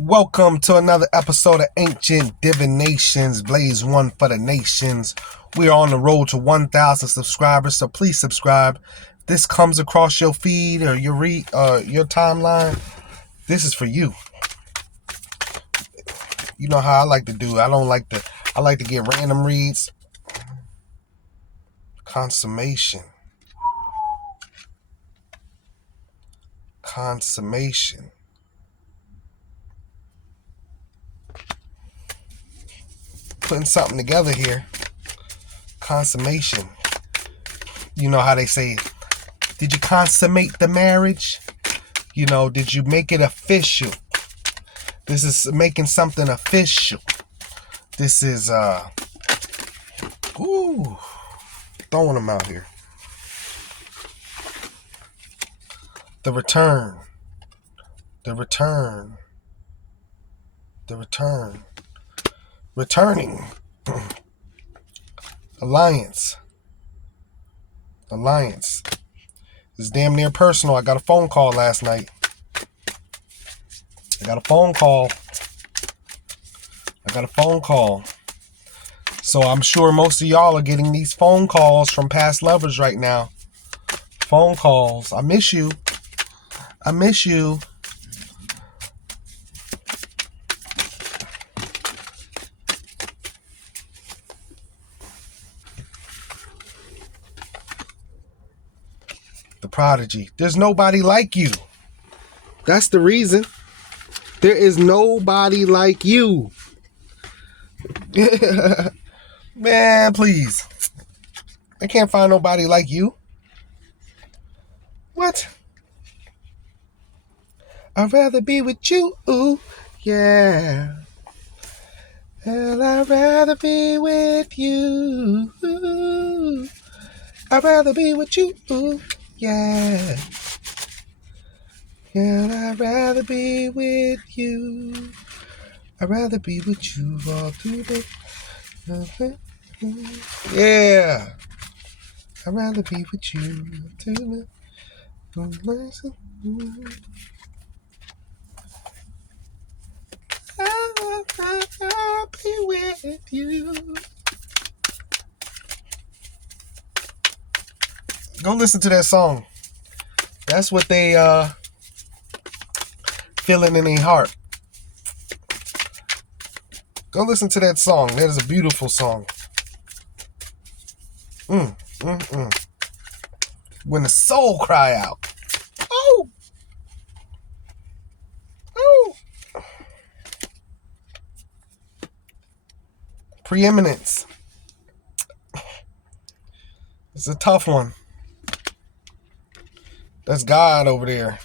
Welcome to another episode of Ancient Divinations, Blaze One for the Nations. We are on the road to 1,000 subscribers, so please subscribe. If this comes across your feed or your timeline, this is for you. You know how I like to do. I like to get random reads. Consummation. Putting something together here. Consummation. You know how they say, did you consummate the marriage? You know, did you make it official? This is making something official. This is, throwing them out here. The return. Returning. Alliance. It's damn near personal. I got a phone call last night. So I'm sure most of y'all are getting these phone calls from past lovers right now. Phone calls. I miss you. The prodigy. There's nobody like you. That's the reason. There is nobody like you. Man, please. I can't find nobody like you. What? I'd rather be with you. Ooh, yeah. Hell, I'd rather be with you. Ooh. I'd rather be with you. Ooh, yeah. Hell, I'd rather be with you. I'd rather be with you all through the... Yeah. I'd rather be with you to the... I'll be with you. Go listen to that song. That's what they feeling in their heart. Go listen to that song. That is a beautiful song. When the soul cry out. Oh. Preeminence. It's a tough one. That's God over there.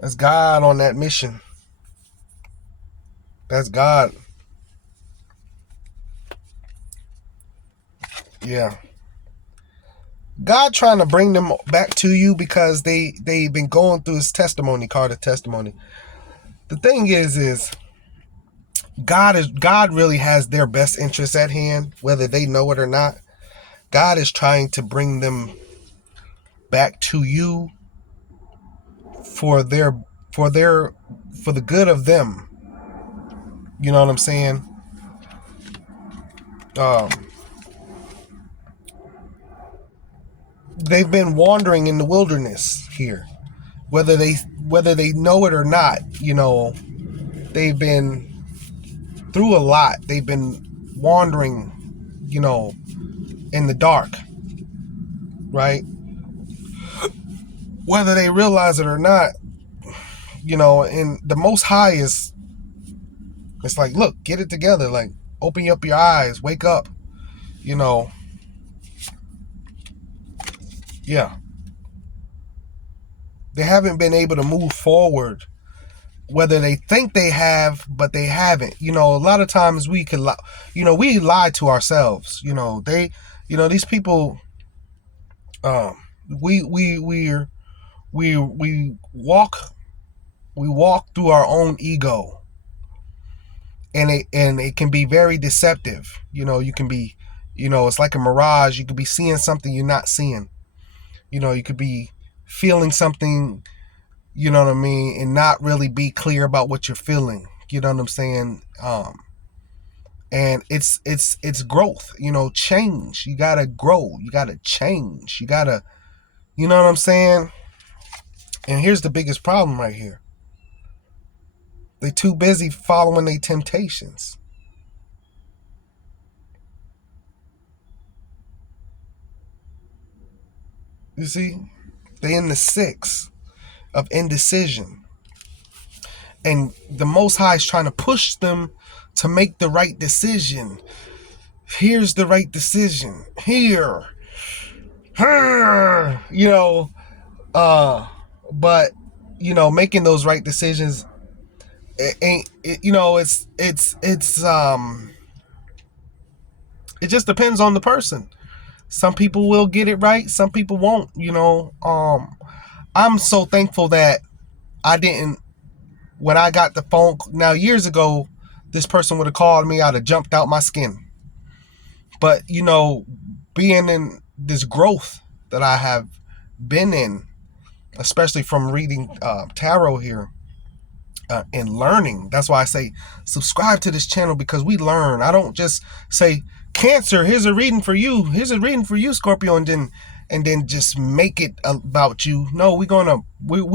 That's God on that mission. That's God. Yeah. God trying to bring them back to you because they've been going through his testimony, card of testimony. The thing is God really has their best interests at hand, whether they know it or not. God is trying to bring them back to you for the good of them. You know what I'm saying? They've been wandering in the wilderness here, whether they know it or not. You know, they've been through a lot. They've been wandering, you know, in the dark, right? Whether they realize it or not, you know, and the Most High it's like, look, get it together. Like, open up your eyes, wake up, you know. Yeah. They haven't been able to move forward, whether they think they have, but they haven't. You know, a lot of times we lie to ourselves. You know, these people, we walk through our own ego, and it can be very deceptive. You know, you can be, you know, it's like a mirage. You could be seeing something you're not seeing. You know, you could be feeling something you know what I mean, and not really be clear about what you're feeling. You know what I'm saying? And it's growth, change. You gotta grow, you gotta change, you gotta, you know what I'm saying? And here's the biggest problem right here. They're too busy following their temptations. You see? They in the 6 of indecision. And the Most High is trying to push them to make the right decision. Here's the right decision. Here. But making those right decisions, it ain't it, it just depends on the person. Some people will get it right, some people won't. I'm so thankful that I didn't, when I got the phone. Now, years ago, this person would have called me, I'd have jumped out my skin. But being in this growth that I have been in, especially from reading tarot here, and learning. That's why I say subscribe to this channel, because we learn. I don't just say, Cancer, here's a reading for you. Here's a reading for you, Scorpio, and then just make it about you. No, we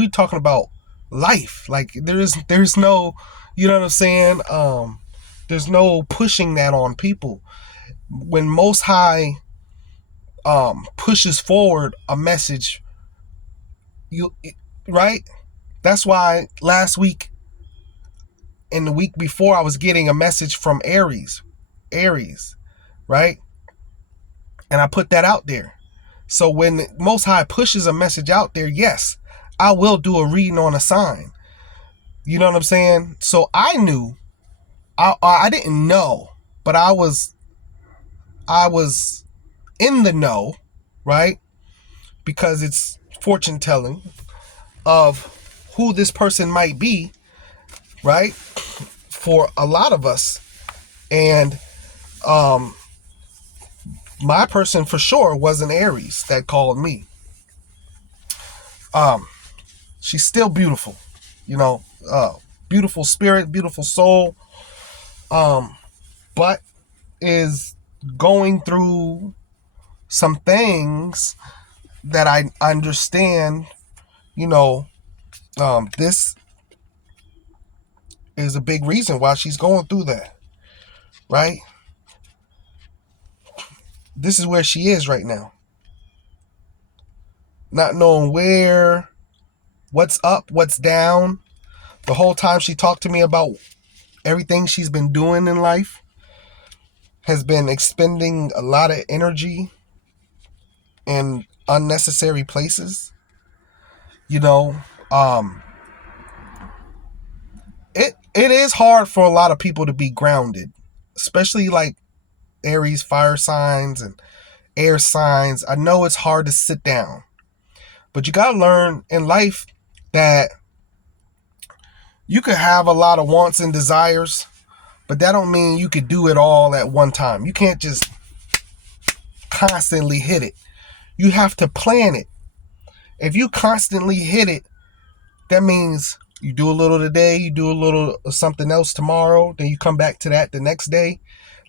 talking about life. Like there's no, you know what I'm saying? There's no pushing that on people. When Most High pushes forward a message, right? That's why last week and the week before I was getting a message from Aries, right? And I put that out there. So when Most High pushes a message out there, yes, I will do a reading on a sign. You know what I'm saying? So I knew, I didn't know, but I was in the know, right? Because it's fortune telling of who this person might be, right? For a lot of us. And my person for sure was an Aries that called me. She's still beautiful, beautiful spirit, beautiful soul, but is going through some things that I understand. This is a big reason why she's going through that, right? This is where she is right now. Not knowing what's up, what's down. The whole time she talked to me about everything she's been doing in life, has been expending a lot of energy in unnecessary places. It is hard for a lot of people to be grounded, especially like Aries fire signs and air signs. I know it's hard to sit down, but you gotta learn in life that you could have a lot of wants and desires, but that don't mean you could do it all at one time. You can't just constantly hit it. You have to plan it. If you constantly hit it, that means you do a little today, you do a little of something else tomorrow, then you come back to that the next day.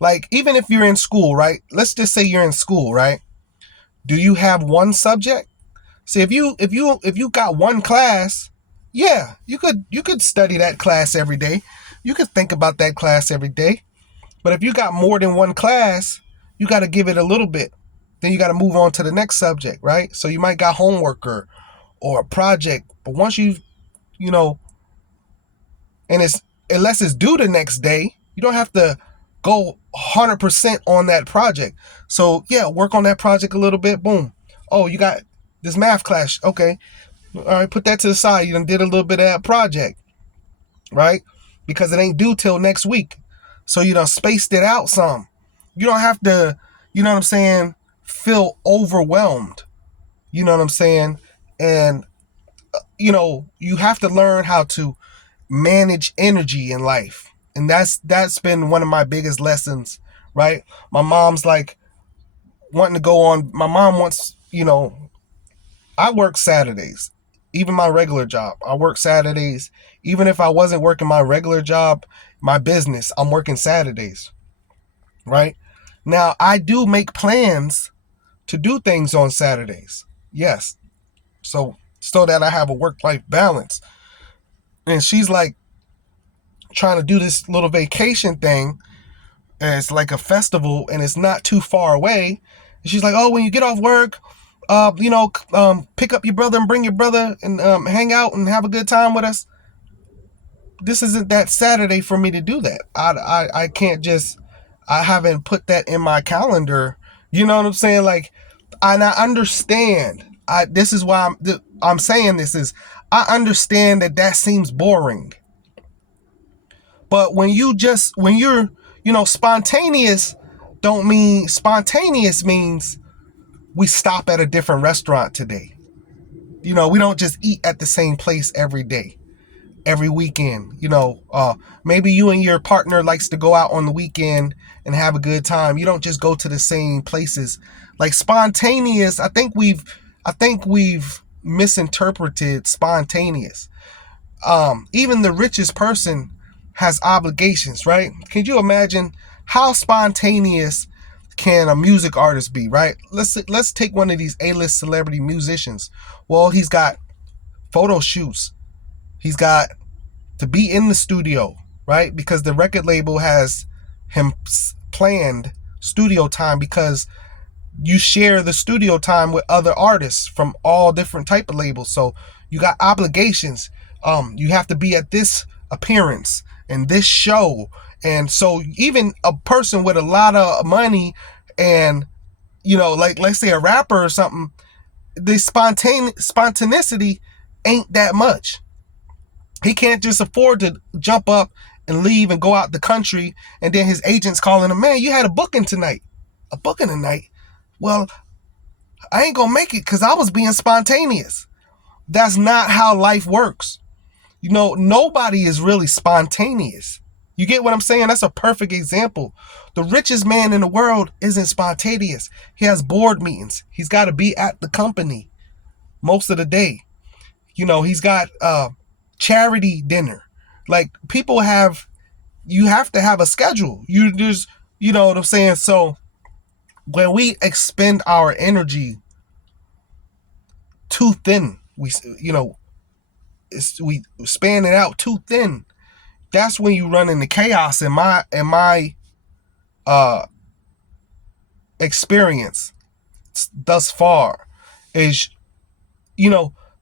Like, even if you're in school, right? Let's just say you're in school, right? Do you have one subject? See, if you got one class, yeah, you could study that class every day. You could think about that class every day. But if you got more than one class, you got to give it a little bit. Then you got to move on to the next subject, right? So you might got homework or a project, but once and unless it's due the next day, you don't have to go 100% on that project. So yeah, work on that project a little bit. Boom. Oh, you got this math class. Okay. All right, put that to the side. You done did a little bit of that project, right? Because it ain't due till next week. So you done spaced it out some. You don't have to, you know what I'm saying, feel overwhelmed. You know what I'm saying? And, you have to learn how to manage energy in life. And that's been one of my biggest lessons, right? My mom's like wanting to go on. My mom wants, I work Saturdays. even my regular job. I work Saturdays. Even if I wasn't working my regular job, my business, I'm working Saturdays, right? Now, I do make plans to do things on Saturdays. Yes. So that I have a work-life balance. And she's like trying to do this little vacation thing. And it's like a festival and it's not too far away. And she's like, oh, when you get off work, pick up your brother and bring your brother and hang out and have a good time with us. This isn't that Saturday for me to do that. I can't just, I haven't put that in my calendar. You know what I'm saying? Like, and I understand. This is why I'm saying this is, I understand that seems boring. But when you're, spontaneous, spontaneous means we stop at a different restaurant today. We don't just eat at the same place every day, every weekend. Maybe you and your partner likes to go out on the weekend and have a good time. You don't just go to the same places. Like spontaneous, I think we've misinterpreted spontaneous. Even the richest person has obligations, right? Can you imagine how spontaneous can a music artist be, right? Let's take one of these A-list celebrity musicians. Well, he's got photo shoots. He's got to be in the studio, right? Because the record label has him planned studio time, because you share the studio time with other artists from all different type of labels. So you got obligations. You have to be at this appearance and this show. And so even a person with a lot of money and, like let's say a rapper or something, the spontaneity ain't that much. He can't just afford to jump up and leave and go out the country, and then his agent's calling him, man, you had a booking tonight. A booking tonight? Well, I ain't gonna make it because I was being spontaneous. That's not how life works. Nobody is really spontaneous. You get what I'm saying? That's a perfect example. The richest man in the world isn't spontaneous. He has board meetings. He's got to be at the company most of the day. He's got charity dinner. Like, you have to have a schedule. You just, you know what I'm saying? So when we expend our energy too thin, we span it out too thin. That's when you run into chaos. In my experience thus far is,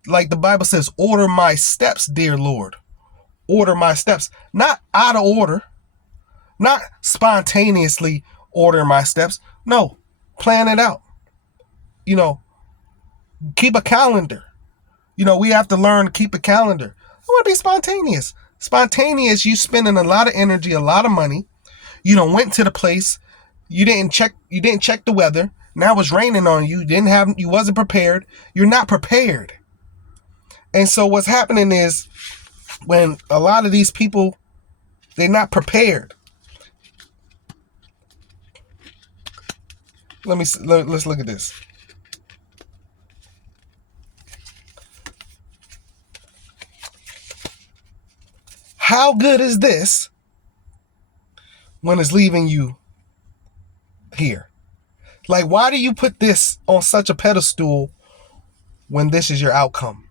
like the Bible says, order my steps, dear Lord. Order my steps. Not out of order. Not spontaneously order my steps. No, plan it out. Keep a calendar. We have to learn to keep a calendar. I want to be spontaneous. Spontaneous, you spending a lot of energy, a lot of money. You done went to the place. You didn't check the weather. Now it's raining on you. You wasn't prepared. You're not prepared. And so what's happening is, when a lot of these people, they're not prepared. Let's look at this. How good is this when it's leaving you here? Like, why do you put this on such a pedestal when this is your outcome?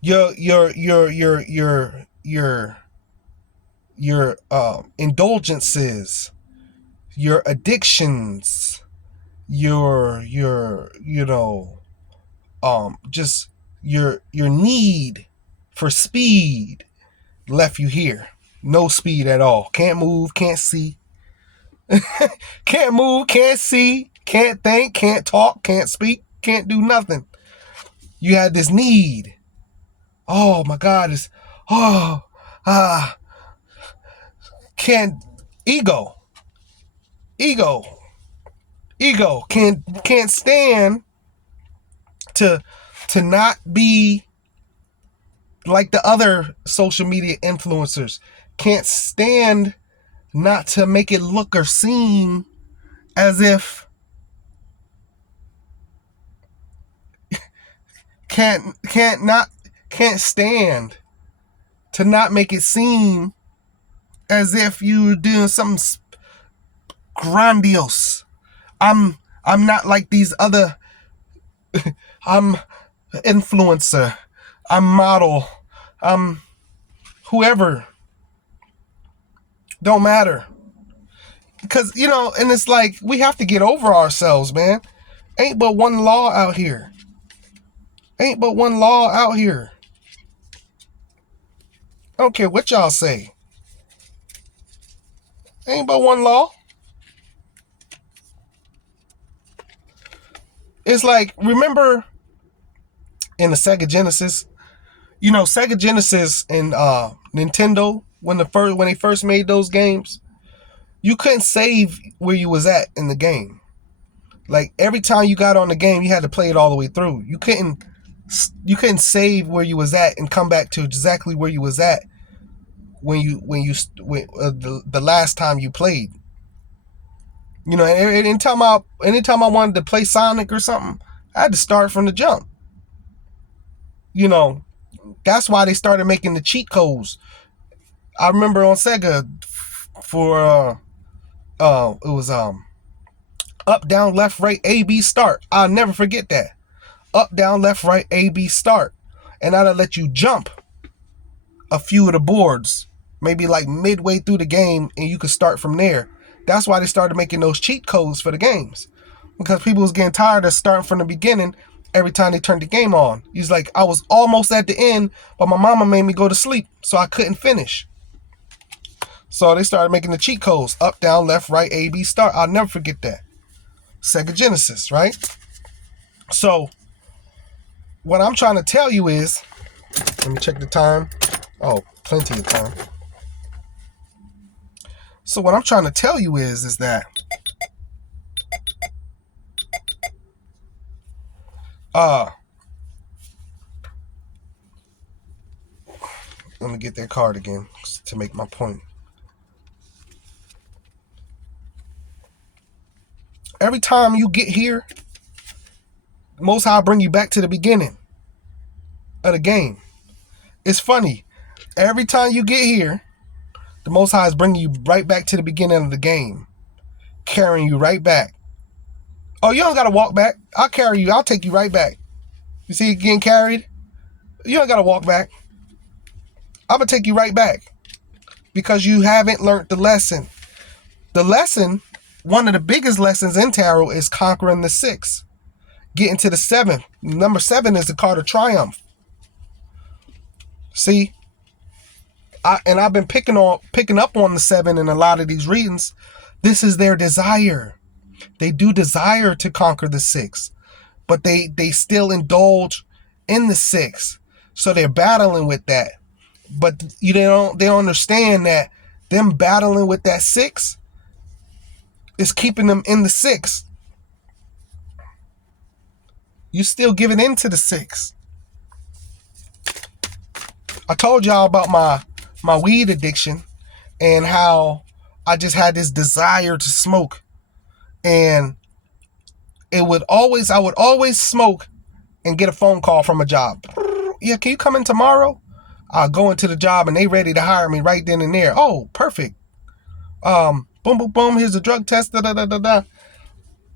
Your indulgences, your addictions, just your need for speed left you here. No speed at all. Can't move, can't see. Can't move, can't see, can't think, can't talk, can't speak, can't do nothing. You had this need. Oh my God, can't, ego can't stand to not be like the other social media influencers. Can't stand not to make it look or seem as if can't stand to not make it seem as if you're doing something grandiose. I'm not like these other. I'm influencer. I'm model. I'm whoever. Don't matter. Because, and it's like, we have to get over ourselves, man. Ain't but one law out here. Ain't but one law out here. I don't care what y'all say. Ain't but one law. It's like, remember in the Sega Genesis, Sega Genesis and Nintendo, when they first made those games, you couldn't save where you was at in the game. Like, every time you got on the game, you had to play it all the way through. You couldn't save where you was at and come back to exactly where you was at when the last time you played. Anytime I wanted to play Sonic or something, I had to start from the jump. That's why they started making the cheat codes. I remember on Sega for it was up, down, left, right, A, B, start. I'll never forget that. Up, down, left, right, A, B, start. And that'll let you jump a few of the boards, maybe like midway through the game, and you could start from there. That's why they started making those cheat codes for the games, because people was getting tired of starting from the beginning every time they turned the game on. He's like, I was almost at the end, but my mama made me go to sleep, so I couldn't finish. So they started making the cheat codes. Up, down, left, right, A, B, start. I'll never forget that. Sega Genesis, right? So what I'm trying to tell you is, let me check the time. Oh, plenty of time. So what I'm trying to tell you is that let me get that card again to make my point. Every time you get here, Most High bring you back to the beginning of the game. It's funny. Every time you get here, the Most High is bringing you right back to the beginning of the game, carrying you right back. Oh, you don't got to walk back. I'll carry you. I'll take you right back. You see you getting carried? You don't got to walk back. I'm going to take you right back because you haven't learned the lesson. The lesson, one of the biggest lessons in tarot, is conquering the 6. Getting to the 7. Number 7 is the card of triumph. See? I've been picking up on the 7 in a lot of these readings. This is their desire. They do desire to conquer the 6, but they still indulge in the 6. So they're battling with that. But they don't understand that them battling with that 6 is keeping them in the 6. You still giving in to the 6. I told y'all about my weed addiction and how I just had this desire to smoke, and I would always smoke and get a phone call from a job. Yeah, can you come in tomorrow? I'll go into the job and they ready to hire me right then and there. Oh, perfect. Boom, boom, boom. Here's a drug test. Da, da, da, da, da.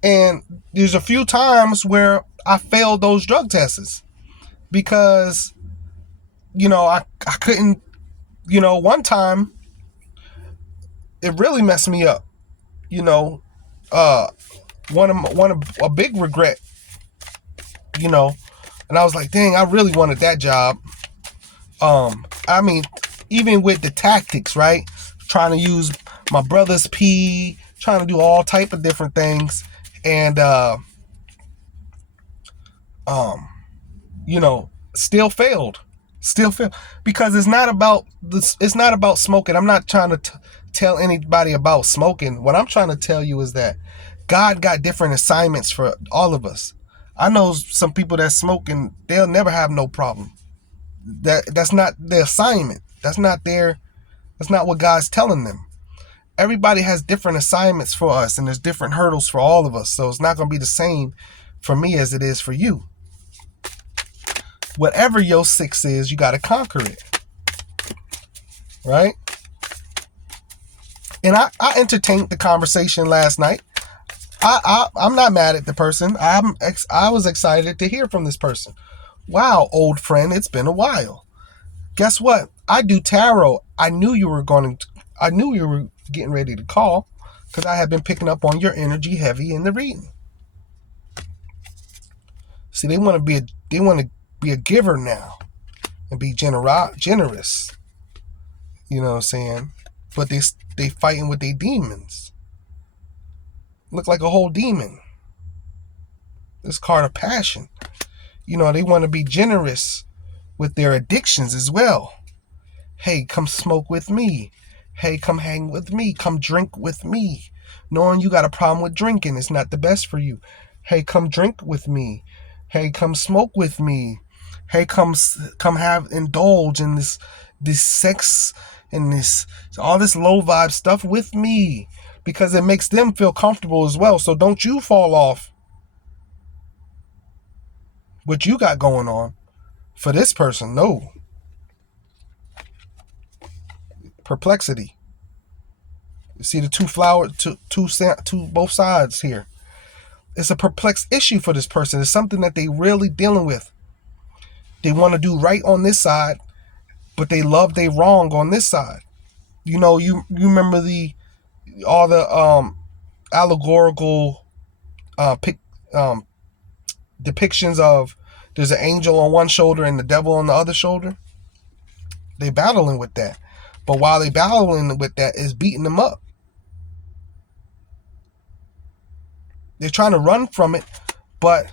And there's a few times where I failed those drug tests because, I couldn't, one time it really messed me up. A big regret, and I was like, dang, I really wanted that job. Even with the tactics, right? Trying to use my brother's pee, trying to do all type of different things. And, still failed because it's not about smoking. I'm not trying to tell anybody about smoking. What I'm trying to tell you is that God got different assignments for all of us. I know some people that smoke and they'll never have no problem. That's not their assignment. That's not what God's telling them. Everybody has different assignments for us, and there's different hurdles for all of us. So it's not going to be the same for me as it is for you. Whatever your 6 is, you got to conquer it. Right? And I entertained the conversation last night. I'm not mad at the person. I was excited to hear from this person. Wow, old friend, it's been a while. Guess what? I do tarot. I knew you were getting ready to call because I had been picking up on your energy heavy in the reading. See, they want to be a giver now and be generous. You know what I'm saying? But they fighting with their demons. Look like a whole demon. This card of passion. You know, they want to be generous with their addictions as well. Hey, come smoke with me. Hey, come hang with me. Come drink with me. Knowing you got a problem with drinking, it's not the best for you. Hey, come drink with me. Hey, come smoke with me. Hey, come indulge in this sex and all this low vibe stuff with me, because it makes them feel comfortable as well. So don't you fall off what you got going on for this person. No. Perplexity. You see the both sides here. It's a perplexed issue for this person. It's something that they really dealing with. They want to do right on this side, but they love they wrong on this side. You know, you remember all the allegorical depictions of there's an angel on one shoulder and the devil on the other shoulder. They battling with that. But while they battling with that, is beating them up. They're trying to run from it, but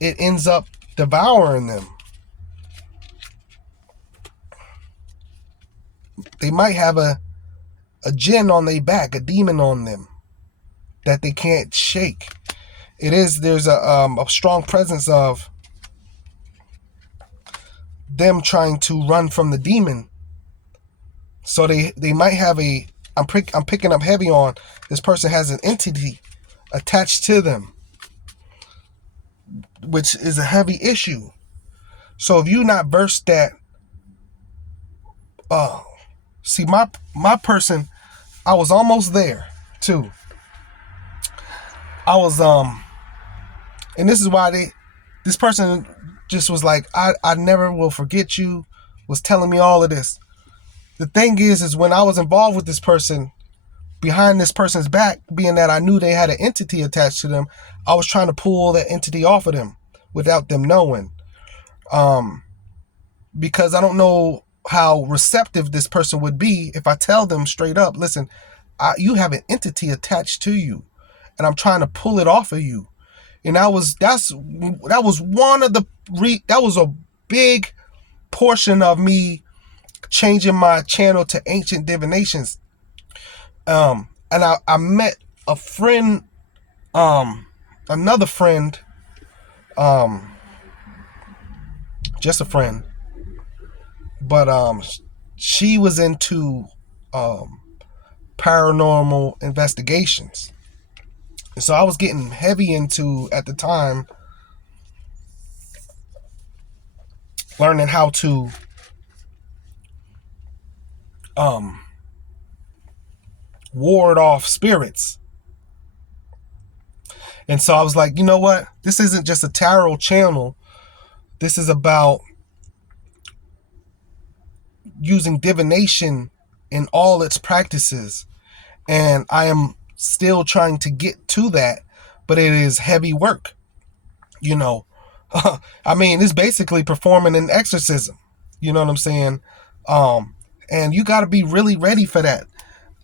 it ends up devouring them. They might have a jinn on their back, a demon on them that they can't shake. There's a strong presence of them trying to run from the demon. So they might have I'm picking up heavy on this person has an entity attached to them, which is a heavy issue. So if you not versed that, see my person, I was almost there too. I was and this is why this person just was like, I never will forget you, was telling me all of this. The thing is when I was involved with this person, behind this person's back, being that I knew they had an entity attached to them, I was trying to pull that entity off of them without them knowing. Because I don't know how receptive this person would be if I tell them straight up, listen, you have an entity attached to you, and I'm trying to pull it off of you. And that was a big portion of me changing my channel to Ancient Divinations. And I met a friend, another friend, just a friend, but she was into paranormal investigations. And so I was getting heavy into, at the time, learning how to ward off spirits. And so I was like, you know what? This isn't just a tarot channel. This is about using divination in all its practices. And I am still trying to get to that, but it is heavy work. You know, I mean, it's basically performing an exorcism. You know what I'm saying? And you got to be really ready for that.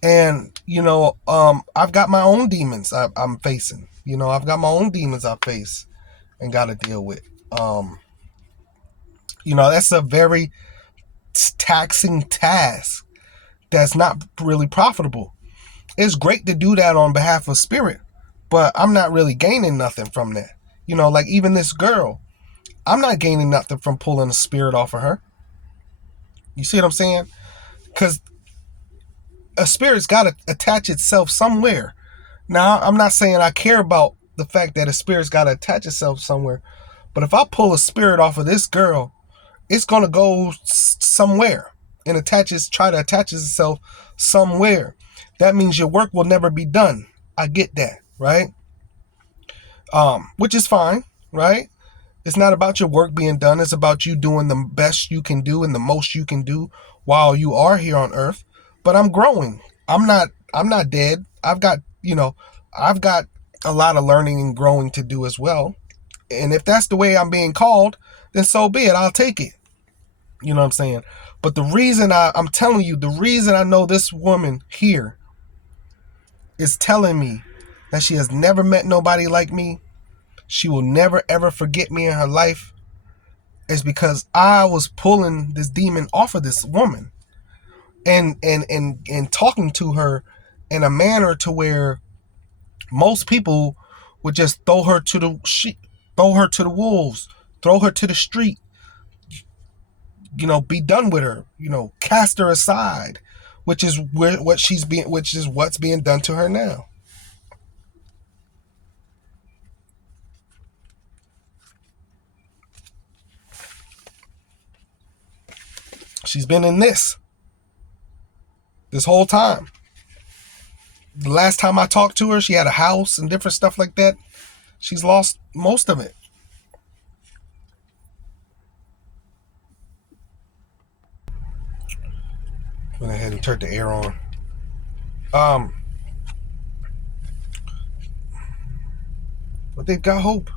And, you know, I've got my own demons I'm facing. You know, I've got my own demons I face and got to deal with. You know, that's a very taxing task that's not really profitable. It's great to do that on behalf of spirit, but I'm not really gaining nothing from that. You know, like even this girl, I'm not gaining nothing from pulling a spirit off of her. You see what I'm saying? Because a spirit's got to attach itself somewhere. Now, I'm not saying I care about the fact that a spirit's got to attach itself somewhere, But if I pull a spirit off of this girl, it's gonna go somewhere and try to attach itself somewhere. That means your work will never be done. I get that, right? Which is fine, right? It's not about your work being done. It's about you doing the best you can do and the most you can do while you are here on earth. But I'm growing. I'm not dead. I've got a lot of learning and growing to do as well. And if that's the way I'm being called, then so be it. I'll take it. You know what I'm saying? But the reason I'm telling you, the reason I know this woman here is telling me that she has never met nobody like me, she will never ever forget me in her life, is because I was pulling this demon off of this woman and talking to her in a manner to where most people would just throw her to the wolves, throw her to the street, be done with her, cast her aside, which is what's being done to her now. She's been in this whole time. The last time I talked to her, she had a house and different stuff like that. She's lost most of it. Went ahead and turned the air on. But they've got hope.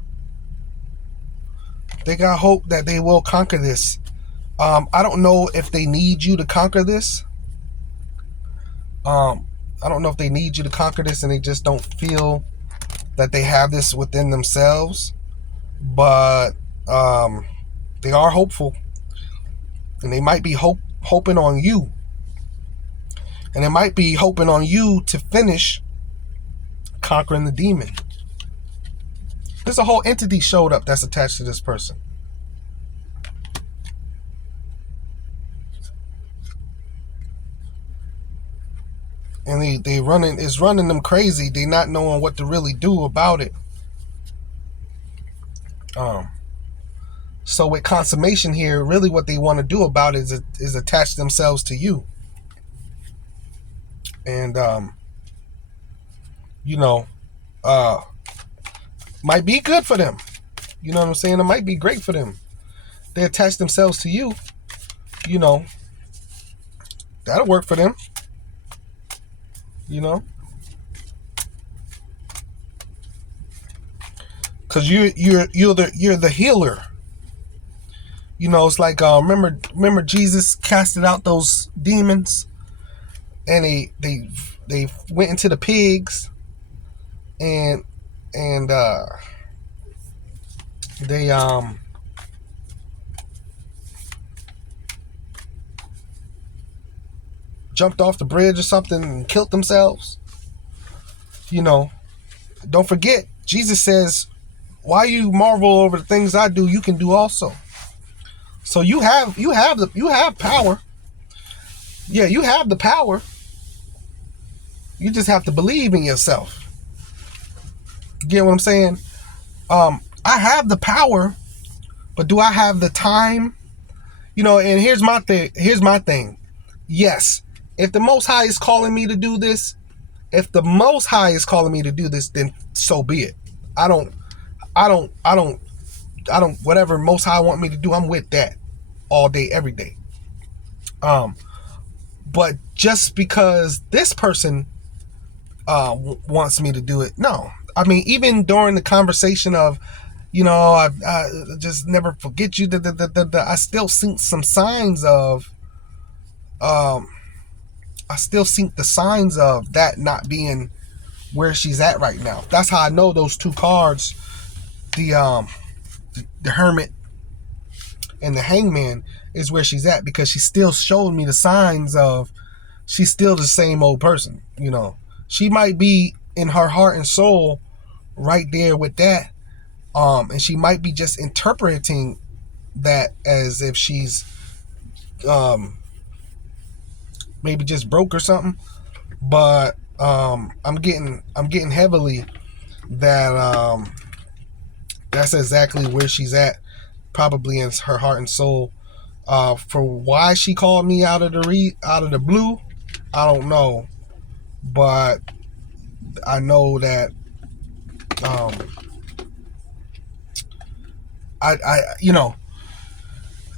They got hope that they will conquer this. I don't know if they need you to conquer this. I don't know if they need you to conquer this and they just don't feel that they have this within themselves. But they are hopeful. And they might be hoping on you. And it might be hoping on you to finish conquering the demon. There's a whole entity showed up that's attached to this person. And it's running them crazy. They not knowing what to really do about it. So with consummation here, really what they want to do about it is attach themselves to you. And might be good for them. You know what I'm saying? It might be great for them. They attach themselves to you. That'll work for them. Because you're the healer. It's like remember Jesus casted out those demons, and they went into the pigs, and they jumped off the bridge or something and killed themselves. Don't forget, Jesus says, "Why you marvel over the things I do, you can do also." So you have power. Yeah, you have the power. You just have to believe in yourself. You get what I'm saying? I have the power, but do I have the time? And here's my thing. Yes, if the Most High is calling me to do this, then so be it. I don't, whatever Most High want me to do, I'm with that all day, every day. But just because this person wants me to do it, no. I mean, even during the conversation of, I just never forget you, I still see some signs of, that not being where she's at right now. That's how I know those two cards, the Hermit and the Hangman, is where she's at, because she still showed me the signs of she's still the same old person. She might be in her heart and soul right there with that, and she might be just interpreting that as if she's maybe just broke or something. But I'm getting heavily that That's exactly where she's at, probably in her heart and soul. For why she called me out of the blue, I don't know, but I know that um, I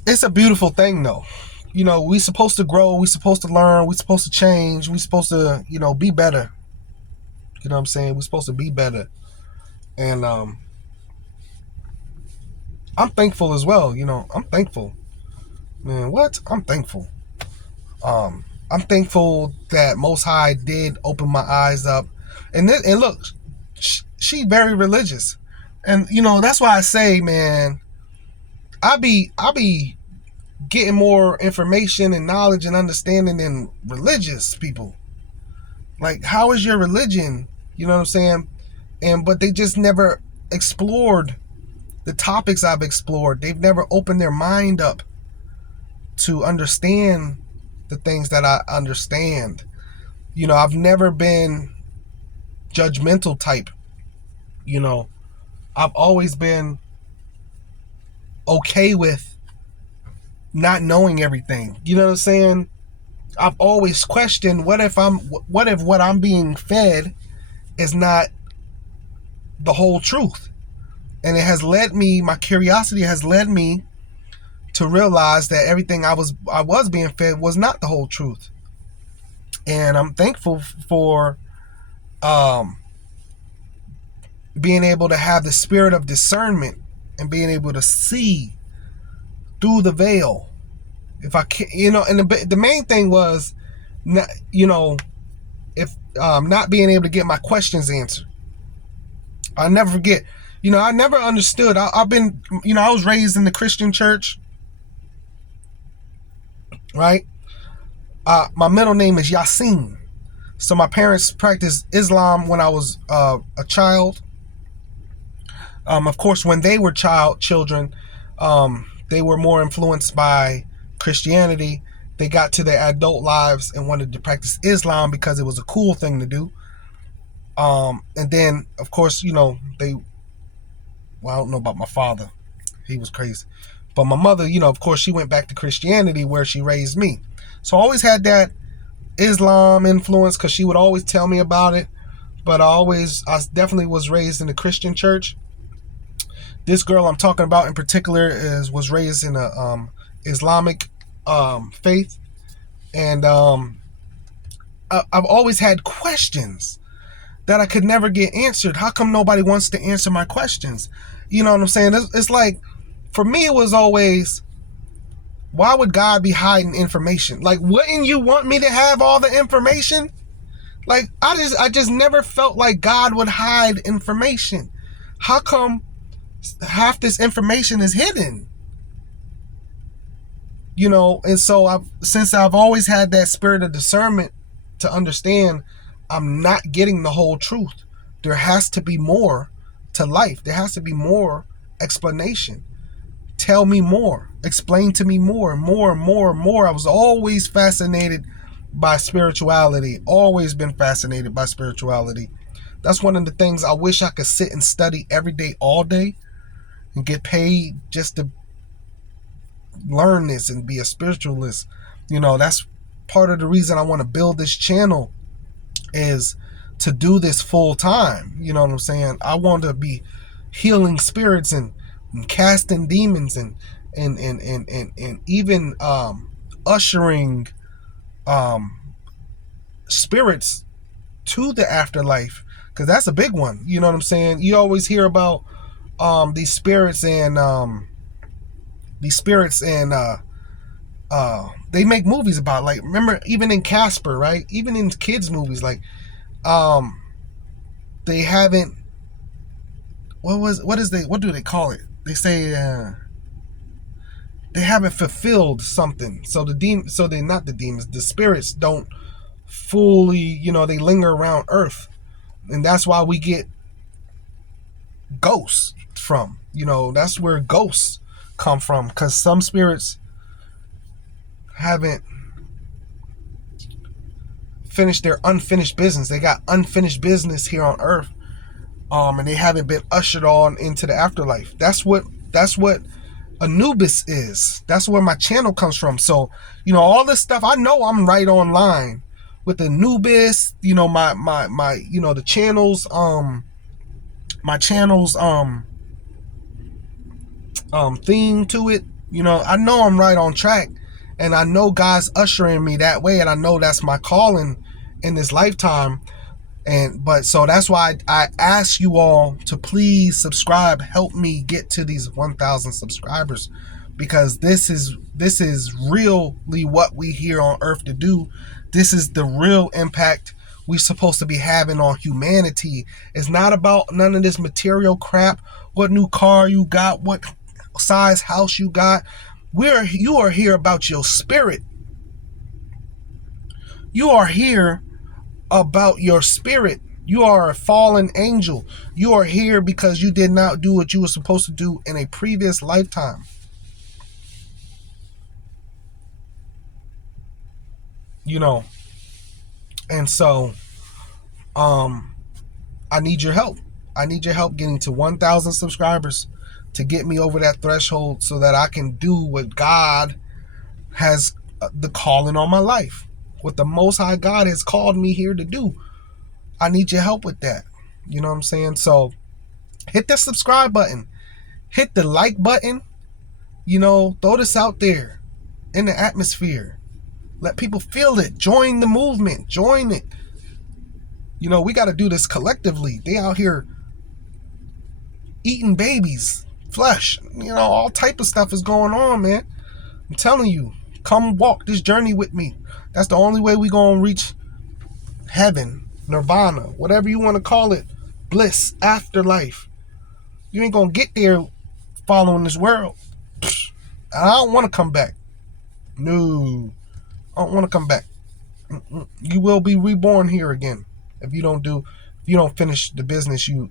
it's a beautiful thing though. We supposed to grow, we supposed to learn, we supposed to change, we supposed to be better. You know what I'm saying? We're supposed to be better, and I'm thankful as well. I'm thankful, man. What? I'm thankful. I'm thankful that Most High did open my eyes up, and look, she very religious, and that's why I say, man, I be getting more information and knowledge and understanding than religious people. Like, how is your religion? You know what I'm saying? But they just never explored the topics I've explored. They've never opened their mind up to understand the things that I understand. I've never been judgmental type. I've always been okay with not knowing everything. You know what I'm saying? I've always questioned what if what I'm being fed is not the whole truth. And my curiosity has led me to realize that everything I was being fed was not the whole truth. And I'm thankful for being able to have the spirit of discernment and being able to see through the veil. If I can, and the main thing was, not, if not being able to get my questions answered. I never forget. I never understood. I've been, I was raised in the Christian church, right? My middle name is Yasin. So my parents practiced Islam when I was a child. Of course, when they were children, they were more influenced by Christianity. They got to their adult lives and wanted to practice Islam because it was a cool thing to do. And then, of course, I don't know about my father. He was crazy. But my mother, of course, she went back to Christianity where she raised me. So I always had that Islam influence because she would always tell me about it. But I definitely was raised in the Christian church. This girl I'm talking about in particular was raised in a Islamic faith. And I've always had questions that I could never get answered. How come nobody wants to answer my questions? You know what I'm saying? It's like, for me, it was always, why would God be hiding information? Like, wouldn't you want me to have all the information? Like, I just never felt like God would hide information. How come half this information is hidden? And so since I've always had that spirit of discernment to understand I'm not getting the whole truth. There has to be more to life. There has to be more explanation. Tell me more. Explain to me more and more and more and more. I was always fascinated by spirituality. Always been fascinated by spirituality. That's one of the things I wish I could sit and study every day, all day, and get paid just to learn this and be a spiritualist. That's part of the reason I want to build this channel, is to do this full time. You know what I'm saying? I want to be healing spirits and casting demons and even ushering spirits to the afterlife, because that's a big one. You know what I'm saying? You always hear about these spirits and they make movies about, like, remember, even in Casper, right? Even in kids movies, like, they haven't, what do they call it? They say they haven't fulfilled something. So the spirits don't fully, they linger around Earth. And that's why we get ghosts from. That's where ghosts come from, because some spirits haven't finished their unfinished business. They got unfinished business here on Earth, and they haven't been ushered on into the afterlife. That's what Anubis is. That's where my channel comes from. So, all this stuff, I know I'm right online with Anubis, my the channels, my channel's theme to it. I know I'm right on track, and I know God's ushering me that way, and I know that's my calling in this lifetime. But so that's why I ask you all to please subscribe, help me get to these 1,000 subscribers, because this is really what we here on earth to do. This is the real impact we're supposed to be having on humanity. It's not about none of this material crap, what new car you got, what size house you got. You are here about your spirit. You are here about your spirit. You are a fallen angel. You are here because you did not do what you were supposed to do in a previous lifetime. And so I need your help. I need your help getting to 1,000 subscribers to get me over that threshold so that I can do what God has the calling on my life, what the Most High God has called me here to do. I need your help with that. You know what I'm saying? So hit the subscribe button, hit the like button, throw this out there in the atmosphere. Let people feel it. Join the movement. Join it. We got to do this collectively. They out here eating babies, flesh, all type of stuff is going on, man. I'm telling you, come walk this journey with me. That's the only way we gonna reach heaven, nirvana, whatever you want to call it, bliss, afterlife. You ain't gonna get there following this world. I don't want to come back. No, I don't want to come back. You will be reborn here again if you don't finish the business you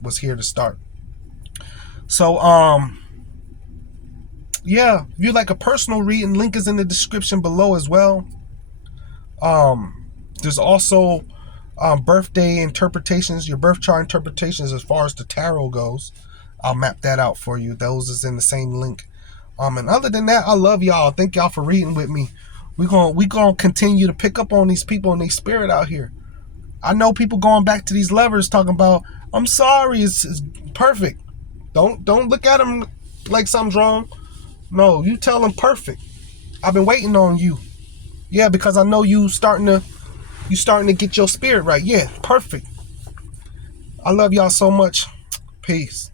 was here to start. So yeah, if you'd like a personal reading, link is in the description below as well. There's also birthday interpretations, your birth chart interpretations as far as the tarot goes. I'll map that out for you. Those is in the same link. And other than that, I love y'all. Thank y'all for reading with me. We gonna continue to pick up on these people and their spirit out here. I know people going back to these lovers talking about, I'm sorry, it's perfect. Don't look at them like something's wrong. No, you tell them perfect. I've been waiting on you. Yeah, because I know you starting to get your spirit right. Yeah, perfect. I love y'all so much. Peace.